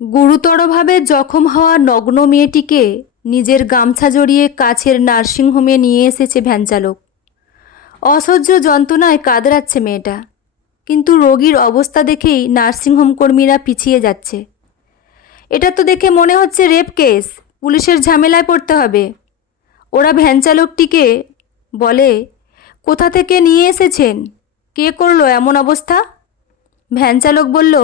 গুরুতরভাবে জখম হওয়া নগ্ন মেয়েটিকে নিজের গামছা জড়িয়ে কাছের নার্সিংহোমে নিয়ে এসেছে ভ্যানচালক অসহ্য যন্ত্রণায় কাতরাচ্ছে মেয়েটা, কিন্তু রোগীর অবস্থা দেখেই নার্সিংহোম কর্মীরা পিছিয়ে যাচ্ছে। এটা তো দেখে মনে হচ্ছে রেপ কেস, পুলিশের ঝামেলায় পড়তে হবে। ওরা ভ্যানচালকটিকে বলে, কোথা থেকে নিয়ে এসেছেন? কে করল এমন অবস্থা? ভ্যানচালক বলল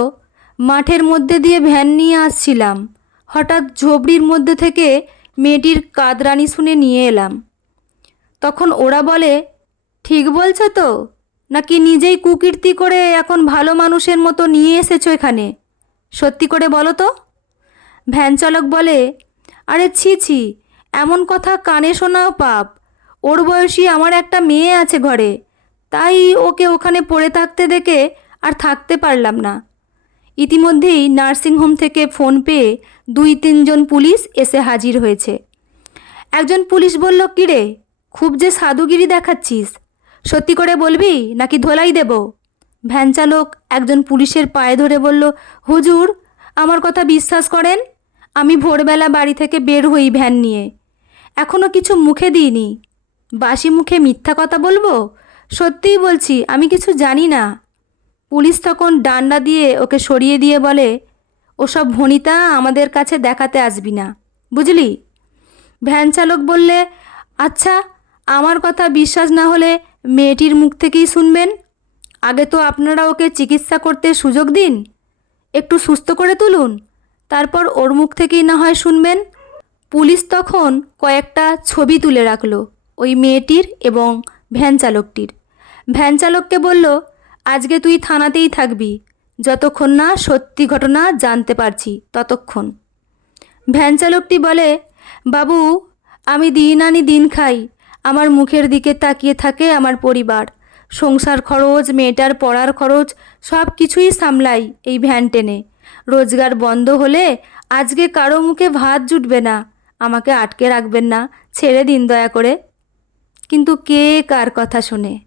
মাঠের মধ্যে দিয়ে ভ্যান নিয়ে আসছিলাম। হঠাৎ ঝোপড়ির মধ্যে থেকে মেয়েটির কাদরানি শুনে নিয়ে এলাম। তখন ওরা বলে, ঠিক বলছো তো? নাকি নিজেই কুকীর্তি করে এখন ভালো মানুষের মতো নিয়ে এসেছ এখানে? সত্যি করে বলো তো? ভ্যান চালক বলে, আরে ছি ছি, এমন কথা কানে শোনাও পাপ। ওর বয়সী আমার একটা মেয়ে আছে ঘরে। তাই ওকে ওখানে পড়ে থাকতে দেখে আর থাকতে পারলাম না। ইতিমধ্যেই নার্সিংহোম থেকে ফোন পেয়ে দুই তিনজন পুলিশ এসে হাজির হয়েছে। একজন পুলিশ বলল, কিরে, খুব যে সাধুগিরি দেখাচ্ছিস। সত্যি করে বলবি, নাকি ধোলাই দেব? ভ্যান চালক একজন পুলিশের পায়ে ধরে বলল, হুজুর, আমার কথা বিশ্বাস করেন? আমি ভোরবেলা বাড়ি থেকে বের হই ভ্যান নিয়ে। এখনও কিছু মুখে দিইনি। বাসি মুখে মিথ্যা কথা বলব? সত্যিই বলছি, আমি কিছু জানি না। পুলিশ তখন ডান্ডা দিয়ে ওকে সরিয়ে দিয়ে বলে, ওসব ভনিতা আমাদের কাছে দেখাতে আসবি না, বুঝলি? ভ্যান চালক বললে আচ্ছা আমার কথা বিশ্বাস না হলে মেয়েটির মুখ থেকেই শুনবেন। আগে তো আপনারা ওকে চিকিৎসা করতে সুযোগ দিন, একটু সুস্থ করে তুলুন, তারপর ওর মুখ থেকেই না হয় শুনবেন। পুলিশ তখন কয়েকটা ছবি তুলে রাখল ওই মেয়েটির এবং ভ্যান চালকটির। ভ্যান চালককে বলল আজকে তুই থানাতেই থাকবি। যতক্ষণ না সত্যি ঘটনা জানতে পারছি, ততক্ষণ। ভ্যান চালকটি বলে, বাবু, আমি দিন আনি দিন খাই। আমার মুখের দিকে তাকিয়ে থাকে আমার পরিবার। সংসার খরচ, মেয়েটার পড়ার খরচ, সব কিছুই সামলাই এই ভ্যান টেনে। রোজগার বন্ধ হলে আজকে কারও মুখে ভাত জুটবে না। আমাকে আটকে রাখবেন না। ছেড়ে দিন দয়া করে। কিন্তু কে কার কথা শোনে?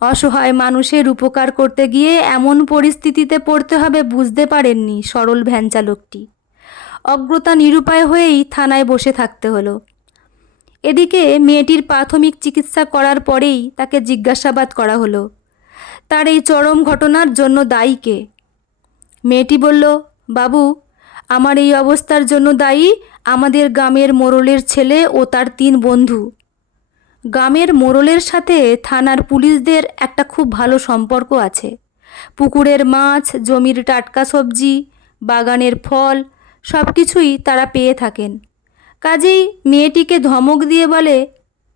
অসহায় মানুষের উপকার করতে গিয়ে এমন পরিস্থিতিতে পড়তে হবে বুঝতে পারেননি সরল ভ্যান চালকটি। অগ্রতা নিরুপায় হয়েই থানায় বসে থাকতে হলো। এদিকে মেয়েটির প্রাথমিক চিকিৎসা করার পরেই তাকে জিজ্ঞাসাবাদ করা হলো, তার এই চরম ঘটনার জন্য দায়ী কে? মেয়েটি বলল, বাবু, আমার এই অবস্থার জন্য দায়ী আমাদের গ্রামের মোরলের ছেলে ও তার তিন বন্ধু। গ্রামের মোড়লের সাথে থানার পুলিশদের একটা খুব ভালো সম্পর্ক আছে। পুকুরের মাছ, জমির টাটকা সবজি, বাগানের ফল সব কিছুই তারা পেয়ে থাকেন। কাজেই মেয়েটিকে ধমক দিয়ে বলে,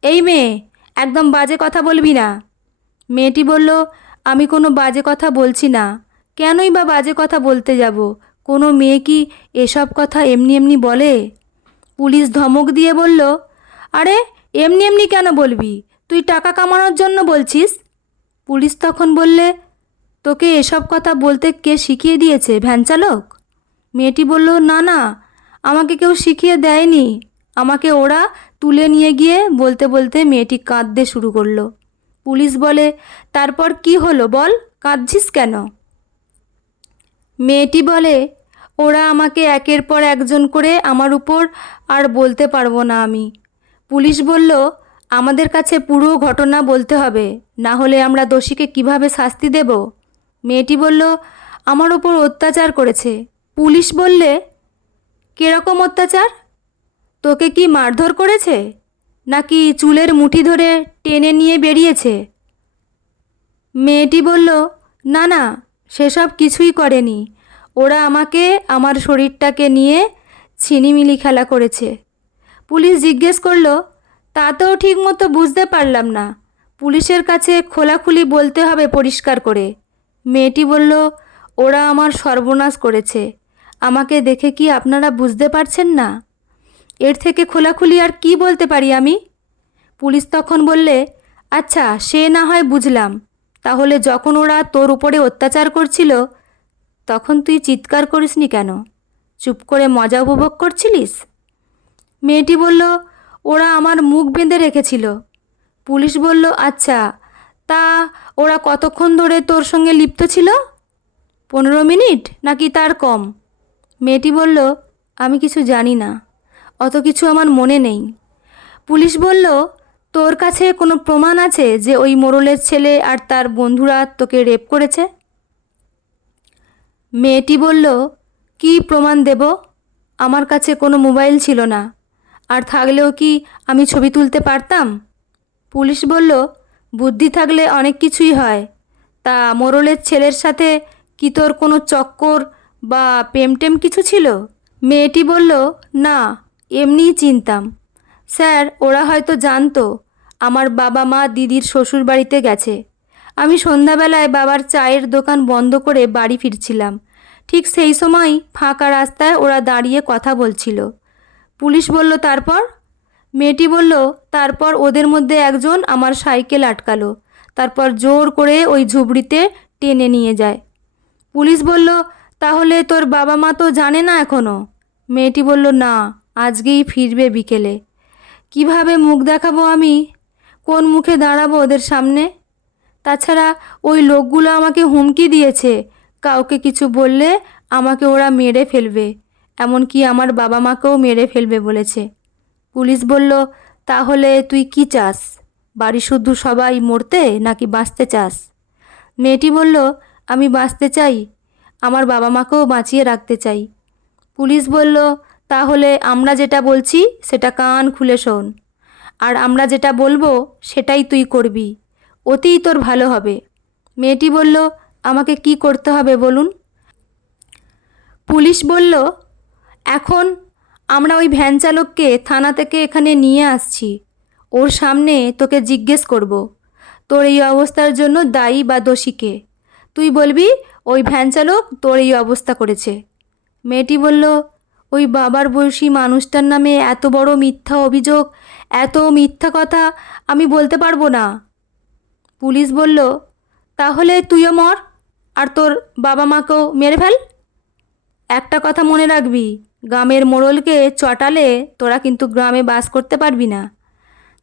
এই মেয়ে, একদম বাজে কথা বলবি না। মেয়েটি বলল, আমি কোনো বাজে কথা বলছি না। কেনই বা বাজে কথা বলতে যাব? কোনো মেয়ে কি এসব কথা এমনি এমনি বলে? পুলিশ ধমক দিয়ে বলল, আরে এমনি এমনি কেন বলবি? তুই টাকা কামানোর জন্য বলছিস? পুলিশ তখন বললে, তোকে এসব কথা বলতে কে শিখিয়ে দিয়েছে, ভ্যান চালক? মেয়েটি বলল, না না, আমাকে কেউ শিখিয়ে দেয়নি। আমাকে ওরা তুলে নিয়ে গিয়ে বলতে বলতে মেয়েটি কাঁদতে শুরু করল। পুলিশ বলে, তারপর কি হলো বল? কাঁদছিস কেন? মেয়েটি বলে, ওরা আমাকে একের পর একজন করে আমার উপর আর বলতে পারব না আমি। পুলিশ বলল, আমাদের কাছে পুরো ঘটনা বলতে হবে, না হলে আমরা দোষীকে কীভাবে শাস্তি দেব? মেয়েটি বলল, আমার ওপর অত্যাচার করেছে। পুলিশ বললে, কীরকম অত্যাচার? তোকে কি মারধর করেছে? নাকি চুলের মুঠি ধরে টেনে নিয়ে বেরিয়েছে? মেয়েটি বলল, না না, সেসব কিছুই করেনি। ওরা আমাকে, আমার শরীরটাকে নিয়ে ছিনিমিলি খেলা করেছে। পুলিশ জিজ্ঞেস করল তাতেও ঠিকমতো বুঝতে পারলাম না। পুলিশের কাছে খোলাখুলি বলতে হবে পরিষ্কার করে। মেয়েটি বলল, ওরা আমার সর্বনাশ করেছে। আমাকে দেখে কি আপনারা বুঝতে পারছেন না? এর থেকে খোলাখুলি আর কি বলতে পারি আমি? পুলিশ তখন বললে আচ্ছা সে না হয় বুঝলাম। তাহলে যখন ওরা তোর উপরে অত্যাচার করছিল, তখন তুই চিৎকার করিসনি কেন? চুপ করে মজা উপভোগ করছিলিস? মেয়েটি বলল, ওরা আমার মুখ বেঁধে রেখেছিল। পুলিশ বলল আচ্ছা তা ওরা কতক্ষণ ধরে তোর সঙ্গে লিপ্ত ছিল? পনেরো মিনিট নাকি তার কম? মেয়েটি বলল, আমি কিছু জানি না, অত কিছু আমার মনে নেই। পুলিশ বলল, তোর কাছে কোনো প্রমাণ আছে যে ওই মোড়লের ছেলে আর তার বন্ধুরা তোকে রেপ করেছে? মেয়েটি বলল, কি প্রমাণ দেব? আমার কাছে কোনো মোবাইল ছিল না। আর থাকলেও কি আমি ছবি তুলতে পারতাম? পুলিশ বলল, বুদ্ধি থাকলে অনেক কিছুই হয়। তা মোরলের ছেলের সাথে কি তোর কোনো চক্কর বা প্রেমটেম কিছু ছিল? মেয়েটি বলল, না, এমনিই চিনতাম। স্যার, ওরা হয়তো জানতো, আমার বাবা মা দিদির শ্বশুর বাড়িতে গেছে। আমি সন্ধ্যাবেলায় বাবার চায়ের দোকান বন্ধ করে বাড়ি ফিরছিলাম। ঠিক সেই সময় ফাঁকা রাস্তায় ওরা দাঁড়িয়ে কথা বলছিল। পুলিশ বলল, তারপর? মেয়েটি বলল, তারপর ওদের মধ্যে একজন আমার সাইকেল আটকালো। তারপর জোর করে ওই ঝুবড়িতে টেনে নিয়ে যায়। পুলিশ বলল, তাহলে তোর বাবা মা তো জানে না এখনও মেয়েটি বলল, না, আজকেই ফিরবে বিকেলে। কীভাবে মুখ দেখাবো আমি? কোন মুখে দাঁড়াবো ওদের সামনে? তাছাড়া ওই লোকগুলো আমাকে হুমকি দিয়েছে। কাউকে কিছু বললে আমাকে ওরা মেরে ফেলবে। এমনকি আমার বাবা মাকেও মেরে ফেলবে বলেছে। পুলিশ বলল, তাহলে তুই কি চাস? বাড়ি শুধু সবাই মরতে নাকি বাঁচতে চাস? মেয়েটি বলল, আমি বাঁচতে চাই, আমার বাবা মাকেও বাঁচিয়ে রাখতে চাই। পুলিশ বলল, তাহলে আমরা যেটা বলছি সেটা কান খুলে শোন। আর আমরা যেটা বলব সেটাই তুই করবি, অতিই তোর ভালো হবে। মেয়েটি বলল, আমাকে কি করতে হবে বলুন? পুলিশ বলল এখন আমরা ওই ভ্যান চালককে থানা থেকে এখানে নিয়ে আসছি। ওর সামনে তোকে জিজ্ঞেস করব, তোর এই অবস্থার জন্য দায়ী বা দোষীকে। তুই বলবি, ওই ভ্যান চালক তোর এই অবস্থা করেছে। মেয়েটি বলল, ওই বাবার বয়সী মানুষটার নামে এত বড় মিথ্যা অভিযোগ, এত মিথ্যা কথা আমি বলতে পারব না। পুলিশ বলল, তাহলে তুইও মর, আর তোর বাবা মাকেও মেরে ফেল। একটা কথা মনে রাখবি গ্রামের মোড়লকে চটালে তোরা কিন্তু গ্রামে বাস করতে পারবি না।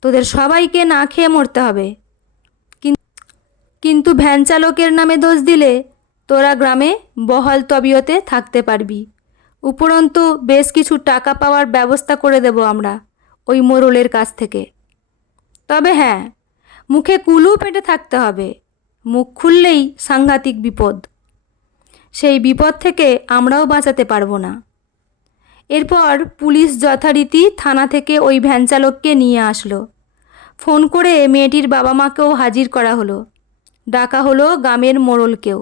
তোদের সবাইকে না খেয়ে মরতে হবে। কিন- কিন্তু ভ্যান চালকের নামে দোষ দিলে তোরা গ্রামে বহাল তবিয়তে থাকতে পারবি। উপরন্তু বেশ কিছু টাকা পাওয়ার ব্যবস্থা করে দেব আমরা ওই মোড়লের কাছ থেকে। তবে হ্যাঁ মুখে কুলু পেটে থাকতে হবে। মুখ খুললেই সাংঘাতিক বিপদ। সেই বিপদ থেকে আমরাও বাঁচাতে পারব না। এরপর পুলিশ যথারীতি থানা থেকে ওই ভ্যান চালককে নিয়ে আসলো। ফোন করে মেয়েটির বাবা মাকেও হাজির করা হলো। ডাকা হলো গ্রামের মোড়লকেও।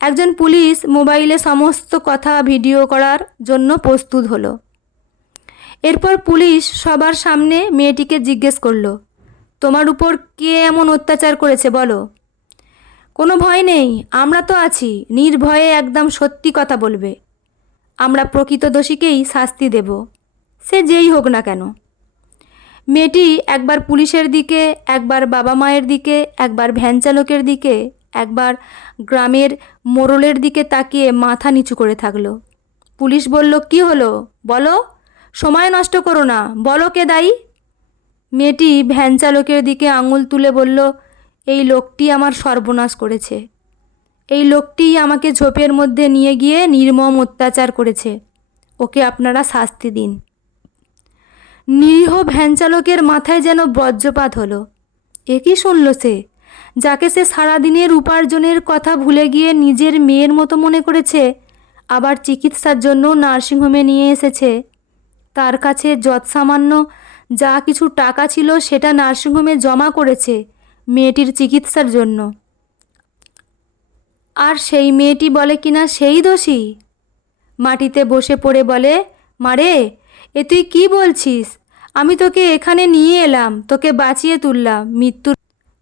একজন পুলিশ মোবাইলে সমস্ত কথা ভিডিও করার জন্য প্রস্তুত হলো। এরপর পুলিশ সবার সামনে মেয়েটিকে জিজ্ঞেস করল, তোমার উপর কে এমন অত্যাচার করেছে বলো? কোনো ভয় নেই, আমরা তো আছি, নির্ভয়ে একদম সত্যি কথা বলবে। আমরা প্রকৃত দোষীকেই শাস্তি দেব। সে যেই হোক না কেন। মেয়েটি একবার পুলিশের দিকে, একবার বাবা মায়ের দিকে, একবার ভ্যান চালকের দিকে, একবার গ্রামের মোড়লের দিকে তাকিয়ে মাথা নিচু করে থাকল। পুলিশ বলল, কি হলো? বলো। সময় নষ্ট করো না। বলো কে দায়ী? মেয়েটি ভ্যান চালকের দিকে আঙুল তুলে বলল, এই লোকটি আমার সর্বনাশ করেছে। এই লোকটিই আমাকে ঝোপের মধ্যে নিয়ে গিয়ে নির্মম অত্যাচার করেছে। ওকে আপনারা শাস্তি দিন। নিরীহ ভ্যানচালকের মাথায় যেন বজ্রপাত হলো। এ কি শুনল সে? যাকে সে সারাদিনের উপার্জনের কথা ভুলে গিয়ে নিজের মেয়ের মতো মনে করেছে, আবার চিকিৎসার জন্য নার্সিংহোমে নিয়ে এসেছে। তার কাছে যৎসামান্য যা কিছু টাকা ছিল সেটা নার্সিংহোমে জমা করেছে মেয়েটির চিকিৎসার জন্য। আর সেই মেয়েটি বলে কিনা সেই দোষী? মাটিতে বসে পড়ে বলে মারে এ তুই কি বলছিস? আমি তোকে এখানে নিয়ে এলাম, তোকে বাঁচিয়ে তুললাম। মৃত্যুর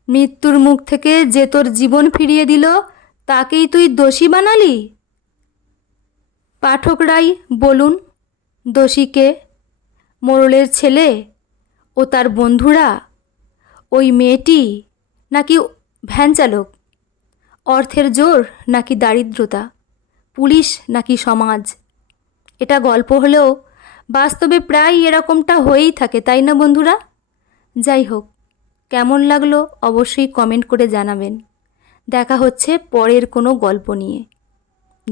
মৃত্যুর মুখ থেকে যে তোর জীবন ফিরিয়ে দিল, তাকেই তুই দোষী বানালি? পাঠকরাই বলুন দোষীকে মোড়লের ছেলে? ও তার বন্ধুরা? ওই মেয়েটি? নাকি ভ্যান চালক? অর্থের জোর নাকি দারিদ্রতা? পুলিশ নাকি সমাজ? এটা গল্প হলেও বাস্তবে প্রায় এরকমটা হয়েই থাকে, তাই না বন্ধুরা? যাই হোক, কেমন লাগল অবশ্যই কমেন্ট করে জানাবেন। দেখা হচ্ছে পরের কোনো গল্প নিয়ে।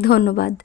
ধন্যবাদ।